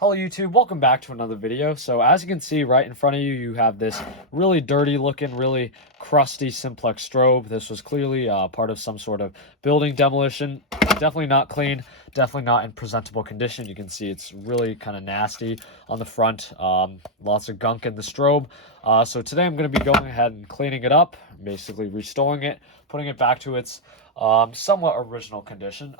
Hello YouTube, welcome back to another video. So as you can see right in front of you, you have this really dirty looking, really crusty Simplex strobe. This was clearly part of some sort of building demolition. Definitely not clean, definitely not in presentable condition. You can see it's really kind of nasty on the front, lots of gunk in the strobe. So today I'm going to be going ahead and cleaning it up, basically restoring it, putting it back to its somewhat original condition.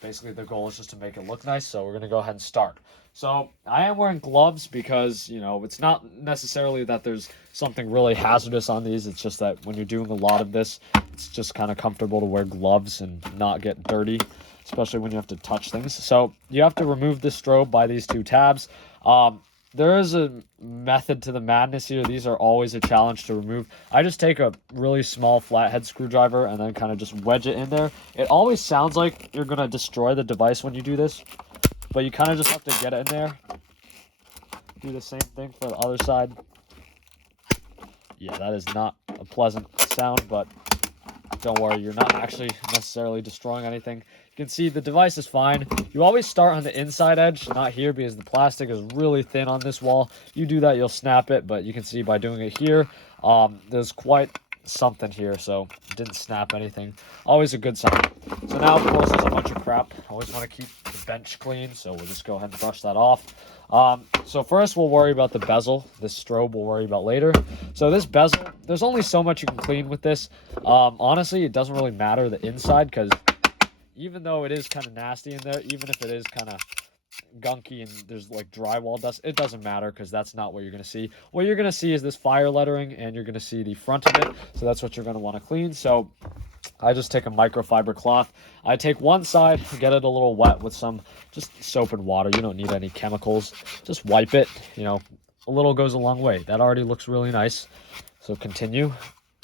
Basically the goal is just to make it look nice, so we're going to go ahead and start. So I am wearing gloves because, it's not necessarily that there's something really hazardous on these. It's just that when you're doing a lot of this, it's just kind of comfortable to wear gloves and not get dirty, especially when you have to touch things. So you have to remove the strobe by these two tabs. There is a method to the madness here. These are always a challenge to remove. I just take a really small flathead screwdriver and then kind of just wedge it in there. It always sounds like you're going to destroy the device when you do this, but you kind of just have to get it in there. Do the same thing for the other side. Yeah, that is not a pleasant sound, but don't worry, you're not actually necessarily destroying anything. You can see the device is fine. You always start on the inside edge, not here, because the plastic is really thin on this wall. You do that, you'll snap it, but you can see by doing it here, there's quite something here, so it didn't snap anything. Always a good sign. So now, of course, there's a bunch of crap. Always want to keep the bench clean, so we'll just go ahead and brush that off. So first we'll worry about the bezel. This strobe we'll worry about later. So this bezel, there's only so much you can clean with this. Honestly, it doesn't really matter the inside, because even though it is kind of nasty in there, even if it is kind of gunky and there's like drywall dust, it doesn't matter, because that's not what you're going to see. What you're going to see is this fire lettering, and you're going to see the front of it, so that's what you're going to want to clean. So I just take a microfiber cloth. I take one side, get it a little wet with some just soap and water. You don't need any chemicals. Just wipe it. A little goes a long way. That already looks really nice. So continue.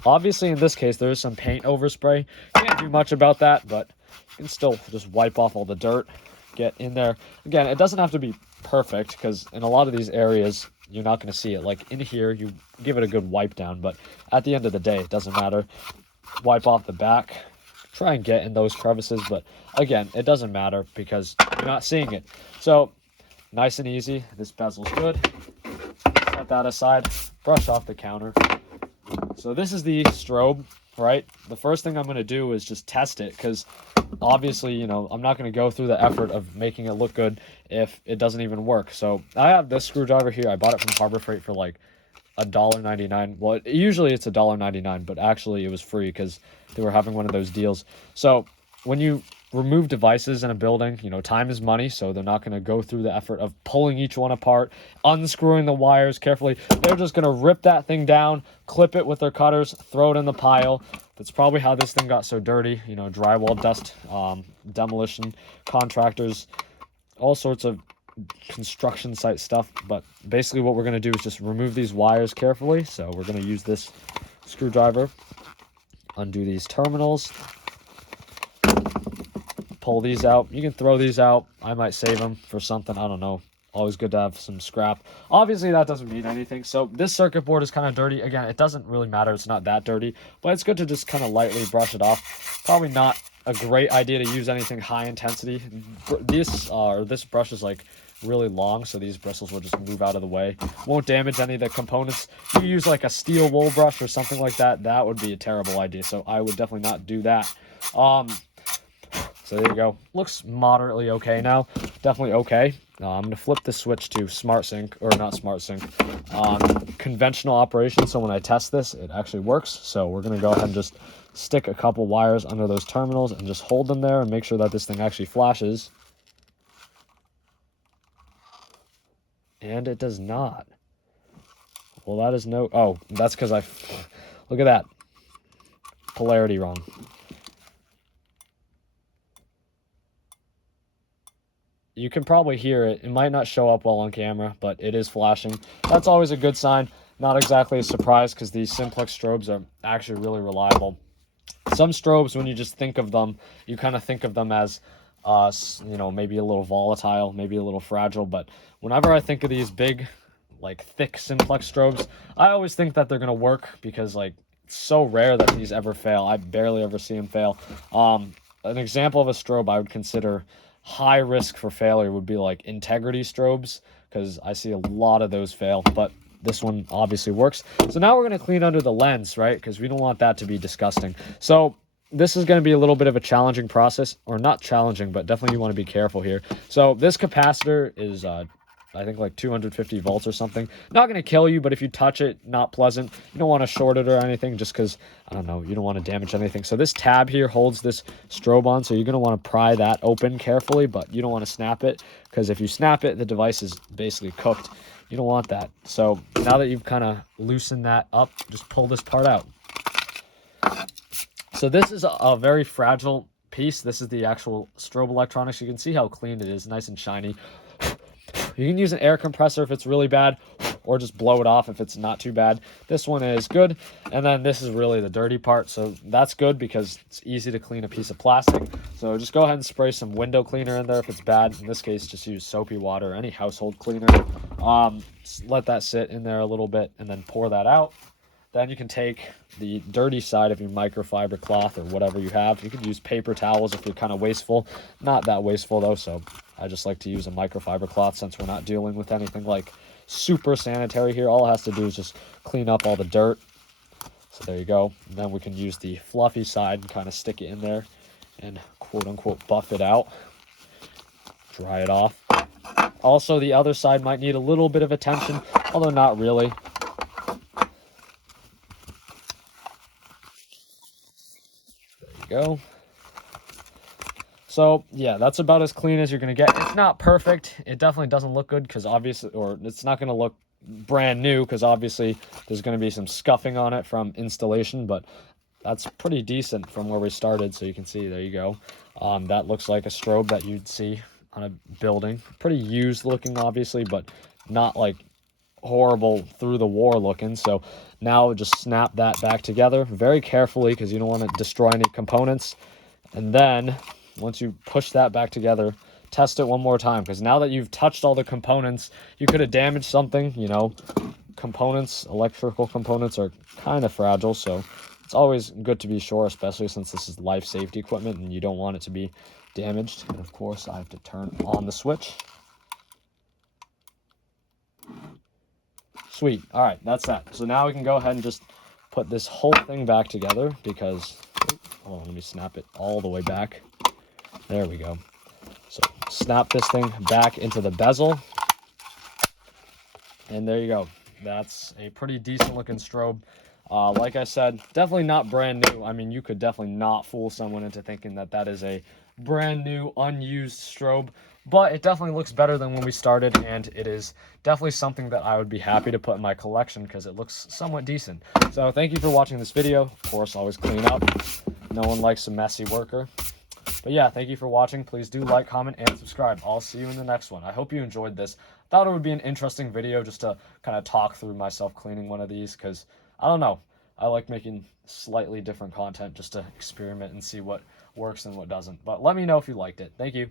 Obviously, in this case, there is some paint overspray. Can't do much about that, but you can still just wipe off all the dirt. Get in there. Again, it doesn't have to be perfect, because in a lot of these areas, you're not going to see it. Like in here, you give it a good wipe down, but at the end of the day, it doesn't matter. Wipe off the back, try and get in those crevices, but again, it doesn't matter because you're not seeing it. So nice and easy. This bezel's good. Set that aside, brush off the counter. So this is the strobe, right? The first thing I'm going to do is just test it, because obviously, I'm not going to go through the effort of making it look good if it doesn't even work. So I have this screwdriver here. I bought it from Harbor Freight for like $1.99. Well, usually it's $1.99, but actually it was free because they were having one of those deals. So when you remove devices in a building, time is money, so they're not going to go through the effort of pulling each one apart, unscrewing the wires carefully. They're just going to rip that thing down, clip it with their cutters, throw it in the pile. That's probably how this thing got so dirty. Drywall dust, demolition contractors, all sorts of construction site stuff. But basically what we're going to do is just remove these wires carefully. So we're going to use this screwdriver, undo these terminals, pull these out. You can throw these out. I might save them for something, I don't know. Always good to have some scrap. Obviously that doesn't mean anything. So this circuit board is kind of dirty. Again, it doesn't really matter, it's not that dirty, but it's good to just kind of lightly brush it off. Probably not a great idea to use anything high intensity. This brush is like really long, so these bristles will just move out of the way. Won't damage any of the components. If you use like a steel wool brush or something like that, that would be a terrible idea, so I would definitely not do that. So there you go. Looks moderately okay now. Definitely okay. I'm going to flip the switch to smart sync, or not smart sync, conventional operation. So when I test this, it actually works. So we're going to go ahead and just stick a couple wires under those terminals and just hold them there and make sure that this thing actually flashes. And it does not. Well, that is no... Oh, that's because I... Look at that. Polarity wrong. You can probably hear it. It might not show up well on camera, but it is flashing. That's always a good sign. Not exactly a surprise, because these Simplex strobes are actually really reliable. Some strobes, when you just think of them, you kind of think of them as, maybe a little volatile, maybe a little fragile. But whenever I think of these big, like thick Simplex strobes, I always think that they're going to work, because like it's so rare that these ever fail. I barely ever see them fail. An example of a strobe I would consider high risk for failure would be like integrity strobes, because I see a lot of those fail, but this one obviously works. So now we're going to clean under the lens, right? Because we don't want that to be disgusting. So this is going to be a little bit of a challenging process, or not challenging, but definitely you want to be careful here. So this capacitor is I think like 250 volts or something. Not going to kill you, but if you touch it, not pleasant. You don't want to short it or anything, just because, I don't know, you don't want to damage anything. So this tab here holds this strobe on, so you're going to want to pry that open carefully, but you don't want to snap it, because if you snap it, the device is basically cooked. You don't want that. So now that you've kind of loosened that up, just pull this part out. So this is a very fragile piece. This is the actual strobe electronics. You can see how clean it is, nice and shiny. You can use an air compressor if it's really bad, or just blow it off if it's not too bad. This one is good, and then this is really the dirty part, so that's good because it's easy to clean a piece of plastic. So just go ahead and spray some window cleaner in there if it's bad. In this case, just use soapy water or any household cleaner. Let that sit in there a little bit and then pour that out. Then you can take the dirty side of your microfiber cloth or whatever you have. You could use paper towels if you're kind of wasteful. Not that wasteful though, so I just like to use a microfiber cloth since we're not dealing with anything like super sanitary here. All it has to do is just clean up all the dirt. So there you go. And then we can use the fluffy side and kind of stick it in there and quote unquote buff it out. Dry it off. Also, the other side might need a little bit of attention, although not really. Go. So yeah, that's about as clean as you're gonna get. It's not perfect. It definitely doesn't look good because obviously, or it's not gonna look brand new because obviously there's gonna be some scuffing on it from installation, but that's pretty decent from where we started. So you can see, there you go. That looks like a strobe that you'd see on a building. Pretty used looking, obviously, but not like horrible through the war looking. So now just snap that back together very carefully because you don't want to destroy any components. And then once you push that back together, test it one more time, because now that you've touched all the components, you could have damaged something. You know, components, electrical components are kind of fragile, so it's always good to be sure, especially since this is life safety equipment and you don't want it to be damaged. And of course I have to turn on the switch. Sweet. All right, that's that. So now we can go ahead and just put this whole thing back together because, hold on, let me snap it all the way back. There we go. So snap this thing back into the bezel. And there you go. That's a pretty decent looking strobe. Like I said, definitely not brand new. I mean, you could definitely not fool someone into thinking that that is a brand new, unused strobe. But it definitely looks better than when we started, and it is definitely something that I would be happy to put in my collection because it looks somewhat decent. So thank you for watching this video. Of course, always clean up. No one likes a messy worker. But yeah, thank you for watching. Please do like, comment, and subscribe. I'll see you in the next one. I hope you enjoyed this. Thought it would be an interesting video just to kind of talk through myself cleaning one of these because, I don't know, I like making slightly different content just to experiment and see what works and what doesn't. But let me know if you liked it. Thank you.